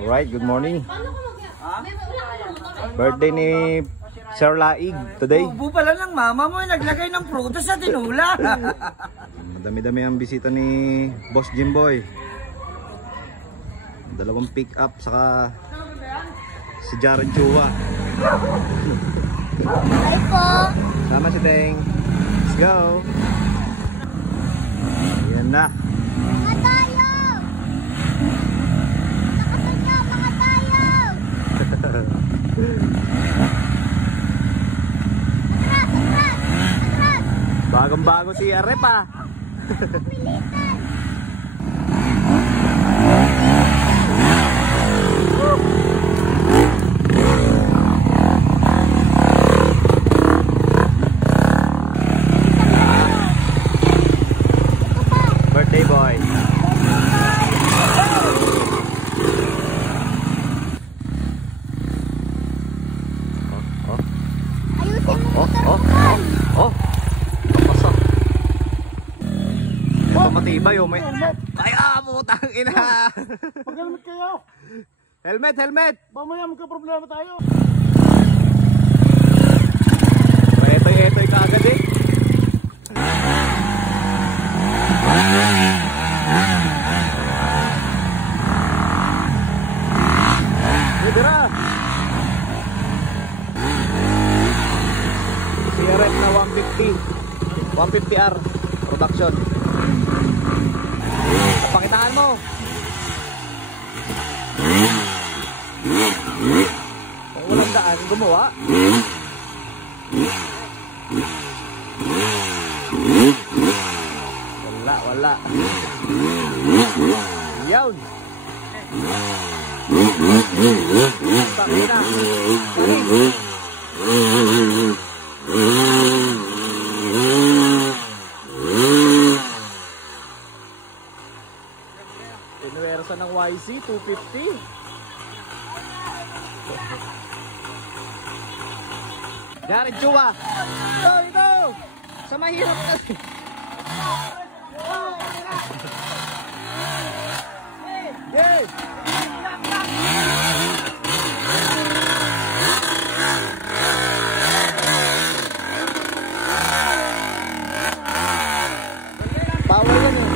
Alright, good morning. Birthday ni Sir Laig today. Ubo pala ng mama mo, naglagay ng prutas sa tinula. Madami-dami ang bisita ni Boss Jimboy. Dalawang pick up saka si Jared Chua. Hi po. Sama si Teng. Let's go. Ayan na. Mga tayo. Nakatanya, mga tayo. Atras. Bagong-bago si Arep ah. Pilitan. Birthday boy. Ayusin mo Oh. Kapasok. Ito matibay oh. May... Ay putang ina. Pag-helmet kayo. Helmet. Mamaya magka-problema tayo. Etoy kaagad eh. Dira. Cigarette na 150R production. Pakitaan mo. Kung walang daan, gumawa. Wala. Yawn. Pakita. Pinuwersa ng YC 250. Jared Chua. Ito. Sa mahirap kasi. Hey. Power yan eh.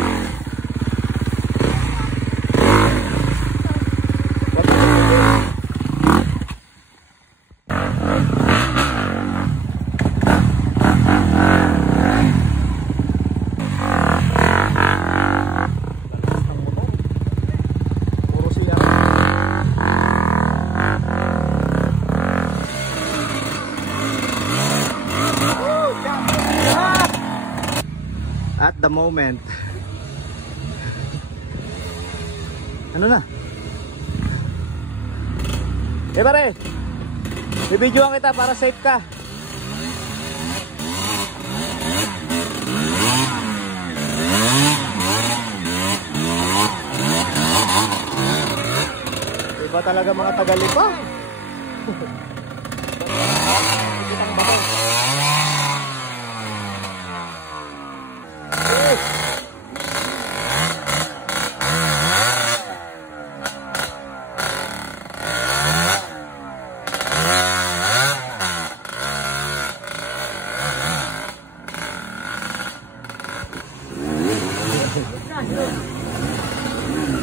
At the moment. Ano na? Pare, bibidyoan kita para safe ka. Iba talaga mga Tagalipa.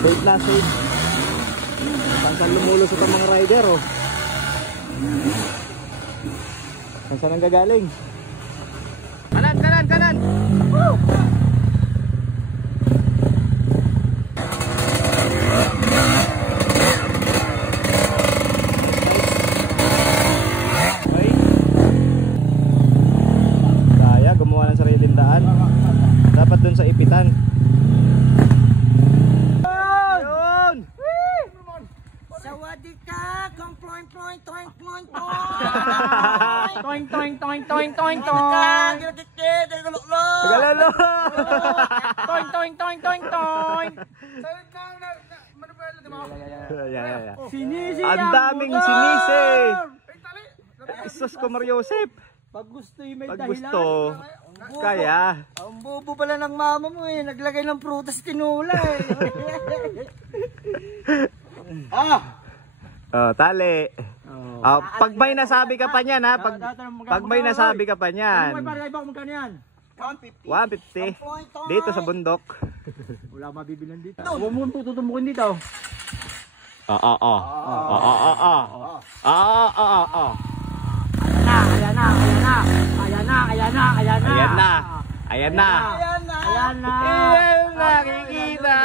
Safe na safe. Saan lumulusot ang mga rider oh. Saan ang gagaling? Kanan. Woo! Kaya gumawa ng sariling daan. Dapat dun sa Ipitan. Sawadika, kong ploing, toing. Toing. Galalo. Toing. Yeah. Sinisi. Ang daming sinisi. Isos ko Mariosep. Pag gusto'y may Pag dahilan. gusto, kaya. Ang bobo pala ng mama mo eh. Naglagay ng prutas tinula eh. Oh, tali. Oh, pag may nasabi ka pa niyan ha, pag may nasabi ka pa niyan. Magkano yan? 150. Dito sa bundok. Wala mabibilan dito. Huwag mo tutumbukin dito. Ayan na. Ayan na. Nakikita.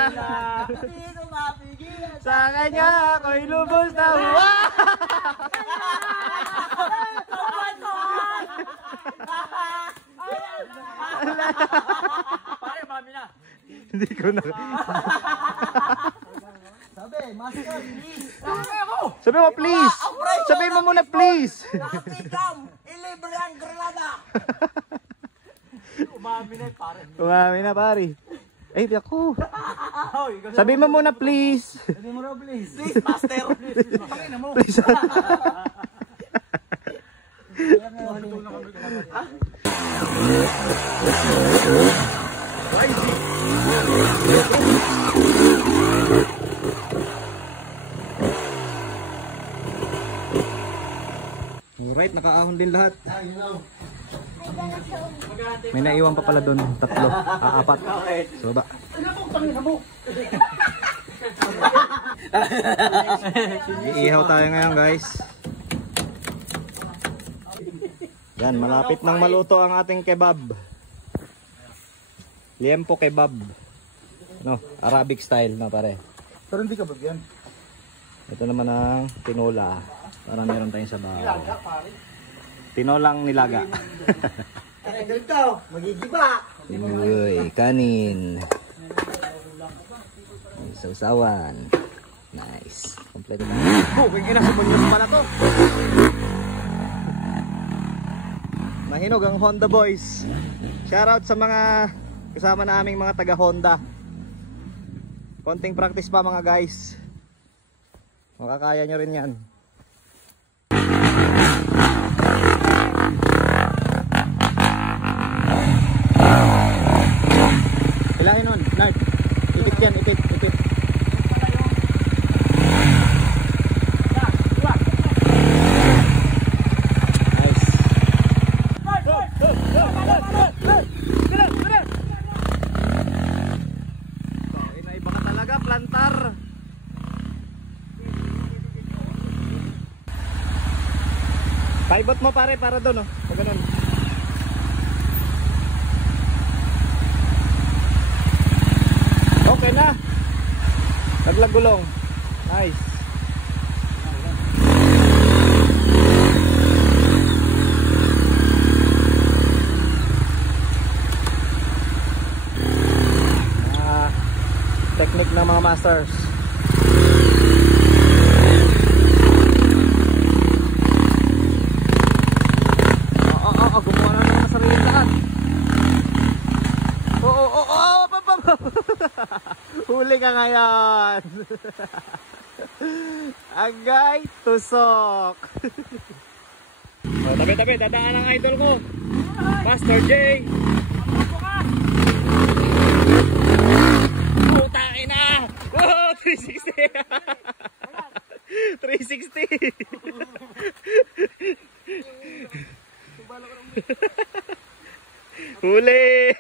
Sa kanya ako'y lubos na huwa. Pare, mami na. Hindi ko na. Sabi, master, please. Sabi mo please. Sabi mo muna please. Nakapikam, ilibre ang granada. Umami na pare. Umami na pare. Eh, ako. Sabi mo muna please. Sabi mo raw, please. Please, master. Please, master. Na mo. Please. Alright, nakaahon din lahat. May naiwan pa pala doon, 3, 4. So ba? Iihaw tayo ngayon guys. Yan, malapit nang maluto ang ating kebab. Liempo kebab. No, Arabic style na pare. Pero hindi ka ba yan? Ito naman ang tinola. Para meron tayong sabaw. Tinolang nilaga. Dito, magigiba. Uy, kanin. Sausawan. Nice. Kompleto na. Oh, kaya kinasumunyos pala to. Mahinog ang Honda boys. Shoutout sa mga kasama na aming mga taga Honda. Konting practice pa mga guys. Makakaya nyo rin yan. Ilahin nun, Nard. Ipit yan, ipit. Nice. Iba ka talaga, plantar. Paibot mo pare, para doon oh. Pag ganun. Okay na. Naglag gulong. Nice. Technique ng mga masters. Gumawa na ng sariling lahat. Huli ka ngayon. Agay, tusok. Tabi, dadaan ang idol ko. Master J. Putangin na. Oh, 360. 360. Huli.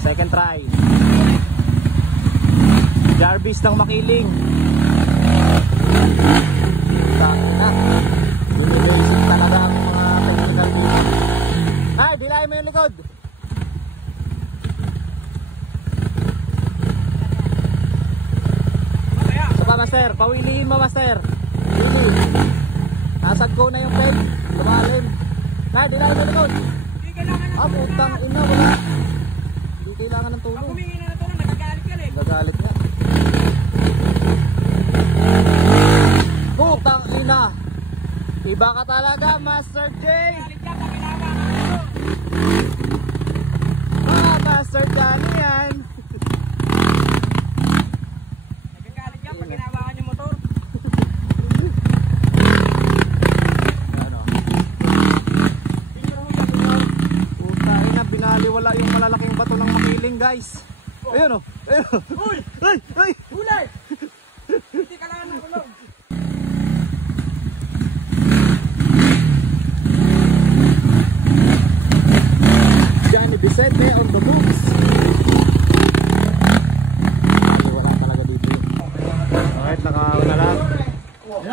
Second try. Jarvis ng Makiling. Sana. Binibasic talaga ang mga technical dito. Ay, dilayin mo yung likod. So pa master, pawilihin mo master. Nasad ko na yung peg. Lumalim. Na, dilayin mo yung likod. Putang ina, wala. Hindi kailangan ng tulong. Humingi na ito, nagagalit ka eh. Nagagalit nga. Putang ina. Iba ka talaga, Master J. Mga Master Johnny yan. Nagagalit ka pag ginawakan yung motor. Ano? Putang ina, binaliwala yung malalaking bato ng Makiling guys. Ayun o. Ayun o. Uy! Ay! Ay! Ulay!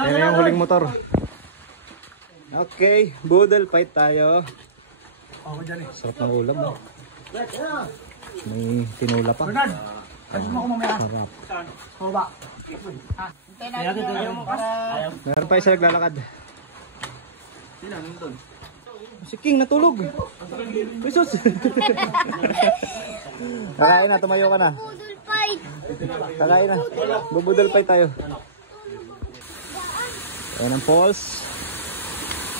Yan na yung huling motor. Okay, budol fight tayo. Ako dyan eh. Sarap ng ulam. Oh. May tinula pa. Bernard! Kasi mo ako mamaya. Sarap. Baba. Meron pa isa naglalakad. Si King natulog. Jesus. Kakain na, tumayo ka na. Budol fight. Kakain na. Bubudol fight tayo. Ayan ang falls.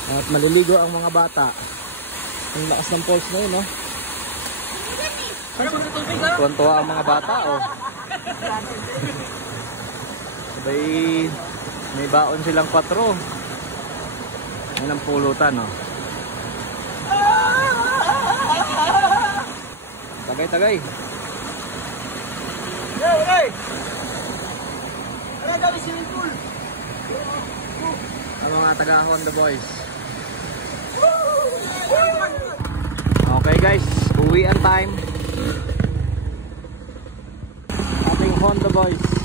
At maliligo ang mga bata. Ang lakas ng falls na yun, no? Tuwan-tuwa ang mga bata, oh. Sabay, may baon silang 4. Yan ang pulutan, oh. Tagay-tagay. Ang mga taga-Honda boys. Okay guys, uwian time. Ating Honda boys.